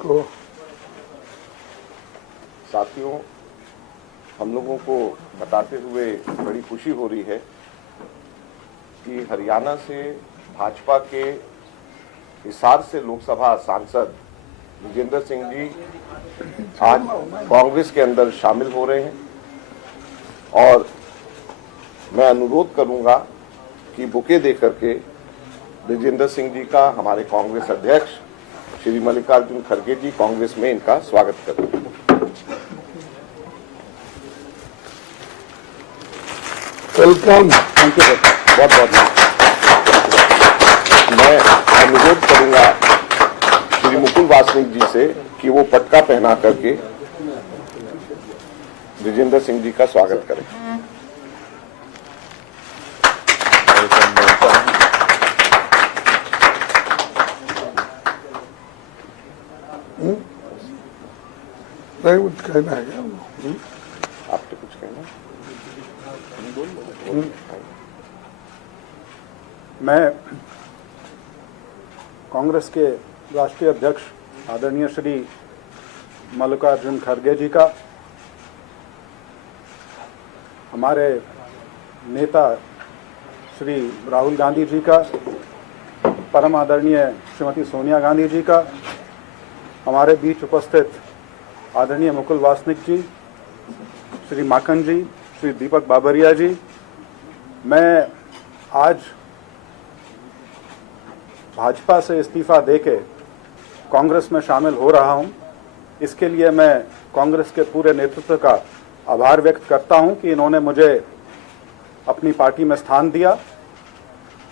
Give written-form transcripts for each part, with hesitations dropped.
को। साथियों, हम लोगों को बताते हुए बड़ी खुशी हो रही है कि हरियाणा से भाजपा के हिसार से लोकसभा सांसद विजेंद्र सिंह जी आज कांग्रेस के अंदर शामिल हो रहे हैं और मैं अनुरोध करूंगा कि बुके देकर के विजेंद्र सिंह जी का हमारे कांग्रेस अध्यक्ष श्री मल्लिकार्जुन खड़गे जी कांग्रेस में इनका स्वागत करें। वेलकम। थैंक यू सर, बहुत बहुत मैं अनुरोध करूंगा श्री मुकुल वासनिक जी से कि वो पटका पहना करके विजेंद्र सिंह जी का स्वागत करें। नहीं कुछ कहना है क्या? आपने कुछ कहना? मैं कांग्रेस के राष्ट्रीय अध्यक्ष आदरणीय श्री मल्लिकार्जुन खड़गे जी का, हमारे नेता श्री राहुल गांधी जी का, परम आदरणीय श्रीमती सोनिया गांधी जी का, हमारे बीच उपस्थित आदरणीय मुकुल वासनिक जी, श्री माखन जी, श्री दीपक बाबरिया जी, मैं आज भाजपा से इस्तीफा देके कांग्रेस में शामिल हो रहा हूं। इसके लिए मैं कांग्रेस के पूरे नेतृत्व का आभार व्यक्त करता हूं कि इन्होंने मुझे अपनी पार्टी में स्थान दिया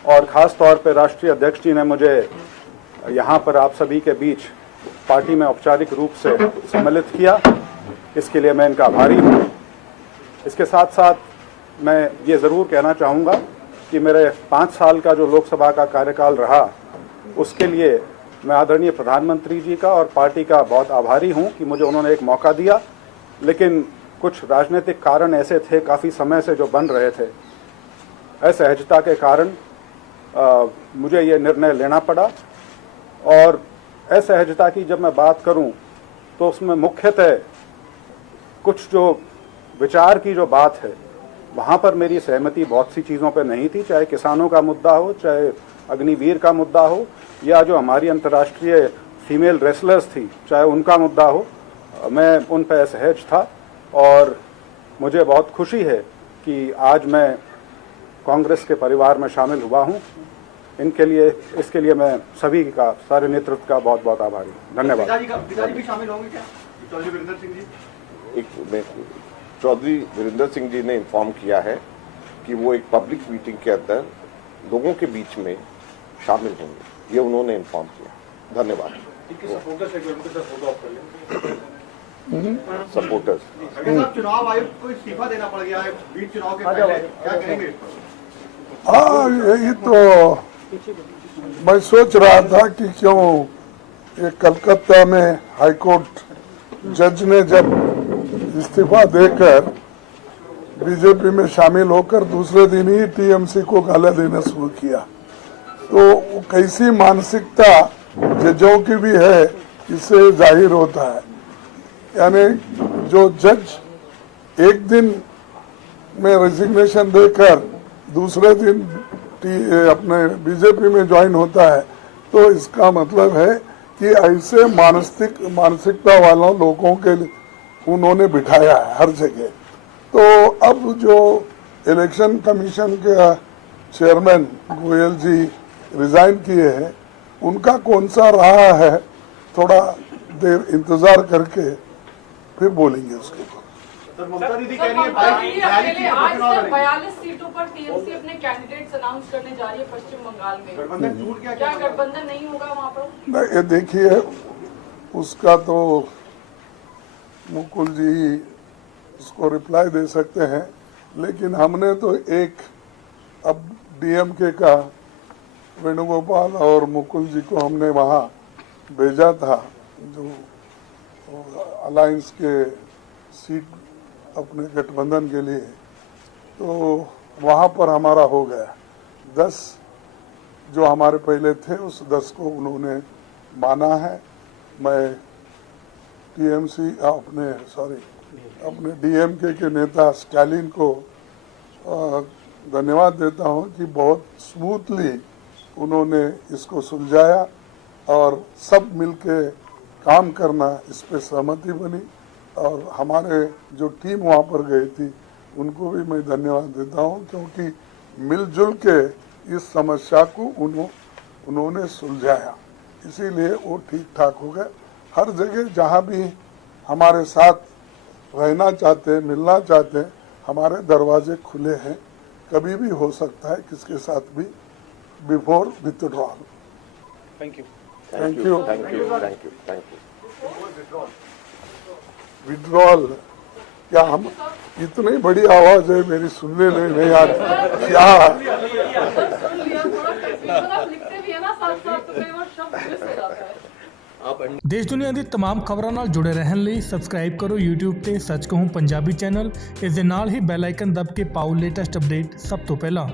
और खास तौर पर राष्ट्रीय अध्यक्ष जी ने मुझे यहां पर आप सभी के बीच पार्टी में औपचारिक रूप से सम्मिलित किया। इसके लिए मैं इनका आभारी हूं। इसके साथ साथ मैं ये ज़रूर कहना चाहूँगा कि मेरे 5 साल का जो लोकसभा का कार्यकाल रहा, उसके लिए मैं आदरणीय प्रधानमंत्री जी का और पार्टी का बहुत आभारी हूँ कि मुझे उन्होंने एक मौका दिया। लेकिन कुछ राजनीतिक कारण ऐसे थे काफ़ी समय से जो बन रहे थे, असहजता के कारण मुझे ये निर्णय लेना पड़ा। और असहजता की जब मैं बात करूं तो उसमें मुख्यतः कुछ जो विचार की जो बात है, वहाँ पर मेरी सहमति बहुत सी चीज़ों पर नहीं थी, चाहे किसानों का मुद्दा हो, चाहे अग्निवीर का मुद्दा हो, या जो हमारी अंतर्राष्ट्रीय फीमेल रेसलर्स थी चाहे उनका मुद्दा हो। मैं उन पर असहज था और मुझे बहुत खुशी है कि आज मैं कांग्रेस के परिवार में शामिल हुआ हूँ। इसके लिए मैं सभी का, सारे नेतृत्व का बहुत बहुत आभारी हूँ। धन्यवाद। पिताजी भी शामिल होंगे क्या? चौधरी वीरेंद्र सिंह जी? चौधरी वीरेंद्र सिंह जी ने इन्फॉर्म किया है कि वो एक पब्लिक मीटिंग के अंदर लोगों के बीच में शामिल होंगे, ये उन्होंने इन्फॉर्म किया। धन्यवाद। सपोर्टर्स चुनाव आयुक्त को इस्तीफा देना पड़ गया है बीच चुनाव के पहले, क्या कहेंगे? हाँ, यही तो मैं सोच रहा था कि क्यों ये कलकत्ता में हाईकोर्ट जज ने जब इस्तीफा देकर बीजेपी में शामिल होकर दूसरे दिन ही टीएमसी को गाला देना शुरू किया, तो वो कैसी मानसिकता जजों की भी है इससे जाहिर होता है। यानी जो जज एक दिन में रेजिग्नेशन देकर दूसरे दिन अपने बीजेपी में ज्वाइन होता है, तो इसका मतलब है कि ऐसे मानसिकता वालों लोगों के उन्होंने बिठाया है हर जगह। तो अब जो इलेक्शन कमीशन के चेयरमैन गोयल जी रिजाइन किए हैं, उनका कौन सा रहा है, थोड़ा देर इंतजार करके फिर बोलेंगे उसके ऊपर। ममता दीदी कह रही है 42 सीटों पर टीएमसी अपने कैंडिडेट्स अनाउंस करने जा रही है पश्चिम बंगाल में। गठबंधन टूट गया, क्या गठबंधन नहीं होगा वहाँ पर? नहीं, ये देखिए, उसका तो मुकुल जी ही उसको रिप्लाई दे सकते हैं, लेकिन हमने तो एक अब डीएमके का वेणुगोपाल और मुकुल जी को हमने वहाँ भेजा था, जो अलायंस के सीट अपने गठबंधन के लिए, तो वहाँ पर हमारा हो गया। 10 जो हमारे पहले थे उस 10 को उन्होंने माना है। मैं अपने डीएमके के नेता स्टालिन को धन्यवाद देता हूं कि बहुत स्मूथली उन्होंने इसको सुलझाया और सब मिलके काम करना इस पे सहमति बनी। और हमारे जो टीम वहाँ पर गई थी उनको भी मैं धन्यवाद देता हूँ, क्योंकि मिलजुल के इस समस्या को उन्होंने सुलझाया, इसीलिए वो ठीक ठाक हो गए। हर जगह जहाँ भी हमारे साथ रहना चाहते हैं, मिलना चाहते हैं, हमारे दरवाजे खुले हैं, कभी भी हो सकता है किसके साथ भी, before withdrawal. Thank you. Thank you, thank you, thank you, thank you. Withdrawal क्या, हम इतनी बड़ी आवाज है मेरी सुनने नहीं आ रही क्या? आप लिखते भी है ना साथ साथ, तो कई बार शब्द मिस हो जाता है। देश दुनिया ਦੀ तमाम ਖਬਰਾਂ ਨਾਲ ਜੁੜੇ ਰਹਿਣ ਲਈ ਸਬਸਕ੍ਰਾਈਬ ਕਰੋ YouTube ਤੇ ਸੱਚ ਕਹੂੰ ਪੰਜਾਬੀ ਚੈਨਲ। ਇਸ ਦੇ ਨਾਲ ਹੀ ਬੈਲ ਆਈਕਨ ਦਬ ਕੇ ਪਾਓ ਲੇਟੈਸਟ ਅਪਡੇਟ ਸਭ ਤੋਂ ਪਹਿਲਾਂ।